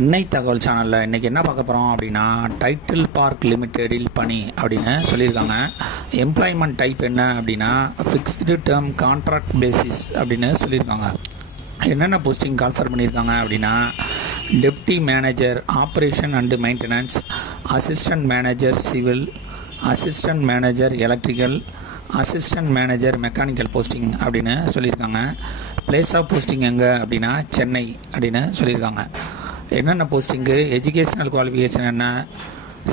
அன்னை தகவல் சேனலில் இன்றைக்கி என்ன பார்க்க போகிறோம் அப்படின்னா, டைட்டில் பார்க் லிமிடெடில் பணி அப்படின்னு சொல்லியிருக்காங்க. எம்ப்ளாய்மெண்ட் டைப் என்ன அப்படின்னா ஃபிக்ஸ்டு டேர்ம் கான்ட்ராக்ட் பேசிஸ் அப்படின்னு சொல்லியிருக்காங்க. என்னென்ன போஸ்டிங் கால்ஃபர் பண்ணியிருக்காங்க அப்படின்னா, deputy manager operation and maintenance, assistant manager civil, assistant manager electrical, assistant manager mechanical posting அப்படின்னு சொல்லியிருக்காங்க. பிளேஸ் ஆஃப் போஸ்டிங் எங்கே அப்படின்னா சென்னை அப்படின்னு சொல்லியிருக்காங்க. என்னென்ன போஸ்டிங்கு, எஜுகேஷனல் குவாலிஃபிகேஷன் என்ன,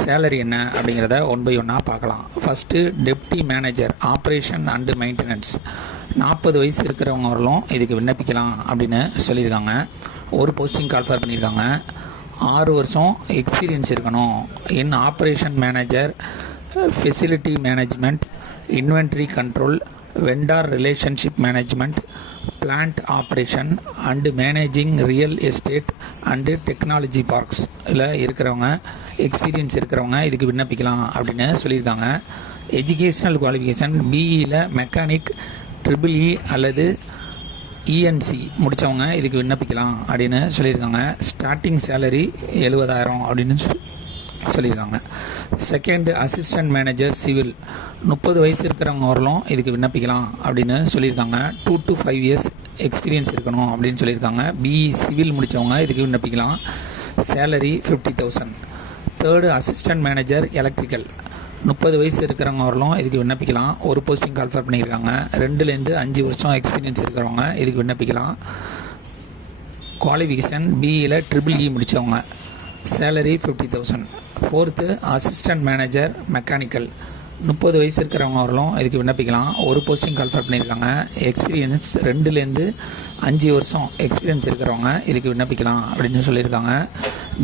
சேலரி என்ன அப்படிங்கிறத ஒன் பை ஒன்னாக பார்க்கலாம். First deputy manager operation and maintenance, 40 வயசு இருக்கிறவங்க வரலும் இதுக்கு விண்ணப்பிக்கலாம் அப்படின்னு சொல்லியிருக்காங்க. ஒரு போஸ்டிங் கால்ஃபர் பண்ணியிருக்காங்க. 6 வருஷம் எக்ஸ்பீரியன்ஸ் இருக்கணும். இன் operation manager, facility management, inventory control, vendor relationship management, plant operation and managing real estate and technology parks இருக்கிறவங்க, எக்ஸ்பீரியன்ஸ் இருக்கிறவங்க இதுக்கு விண்ணப்பிக்கலாம் அப்படின்னு சொல்லியிருக்காங்க. எஜுகேஷ்னல் குவாலிஃபிகேஷன் பிஇயில் மெக்கானிக், ட்ரிபிள்இ அல்லது இஎன்சி முடித்தவங்க இதுக்கு விண்ணப்பிக்கலாம் அப்படின்னு சொல்லியிருக்காங்க. ஸ்டார்டிங் சேலரி 70,000 அப்படின்னு சொல்லியிருக்காங்க. செகண்ட் அசிஸ்டன்ட் மேனேஜர் சிவில், 30 வயசு இருக்கிறவங்க வரலும் இதுக்கு விண்ணப்பிக்கலாம் அப்படின்னு சொல்லியிருக்காங்க. 2 to 5 இயர்ஸ் எக்ஸ்பீரியன்ஸ் இருக்கணும் அப்படின்னு சொல்லியிருக்காங்க. பிஇ சிவில் முடித்தவங்க இதுக்கு விண்ணப்பிக்கலாம். Salary 50,000. Third assistant manager electrical, 30 வயசு இருக்கிறவங்க வரலும் இதுக்கு விண்ணப்பிக்கலாம். ஒரு போஸ்டிங் கால்ஃபர் பண்ணியிருக்காங்க. 2லேருந்து 5 வருஷம் எக்ஸ்பீரியன்ஸ் இருக்கிறவங்க இதுக்கு விண்ணப்பிக்கலாம். குவாலிஃபிகேஷன் பிஇயில் ட்ரிபிள்இ முடித்தவங்க, salary 50,000. Fourth assistant manager mechanical, 30 வயசு இருக்கிறவங்க வரலும் இதுக்கு விண்ணப்பிக்கலாம். ஒரு போஸ்டிங் கால்ஃபர் பண்ணியிருக்காங்க. எக்ஸ்பீரியன்ஸ் 2லேருந்து 5 வருஷம் எக்ஸ்பீரியன்ஸ் இருக்கிறவங்க இதுக்கு விண்ணப்பிக்கலாம் அப்படின்னு சொல்லியிருக்காங்க.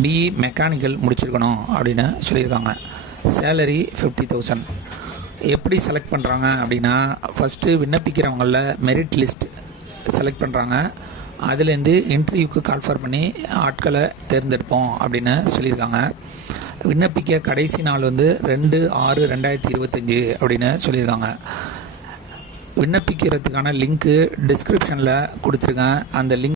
பிஇ மெக்கானிக்கல் முடிச்சிருக்கணும் அப்படின்னு சொல்லியிருக்காங்க. சேலரி 50,000. எப்படி செலக்ட் பண்ணுறாங்க அப்படின்னா, ஃபஸ்ட்டு விண்ணப்பிக்கிறவங்களில் மெரிட் லிஸ்ட் செலக்ட் பண்ணுறாங்க. அதுலேருந்து இன்டர்வியூக்கு கால்ஃபர் பண்ணி ஆட்களை தேர்ந்தெடுப்போம் அப்படின்னு சொல்லியிருக்காங்க. விண்ணப்பிக்க கடைசி நாள் 2/6/2025 அப்படின்னு சொல்லியிருக்காங்க. விண்ணப்பிக்கிறதுக்கான லிங்க்கு டிஸ்கிரிப்ஷனில் கொடுத்துருக்கேன். அந்த லிங்க்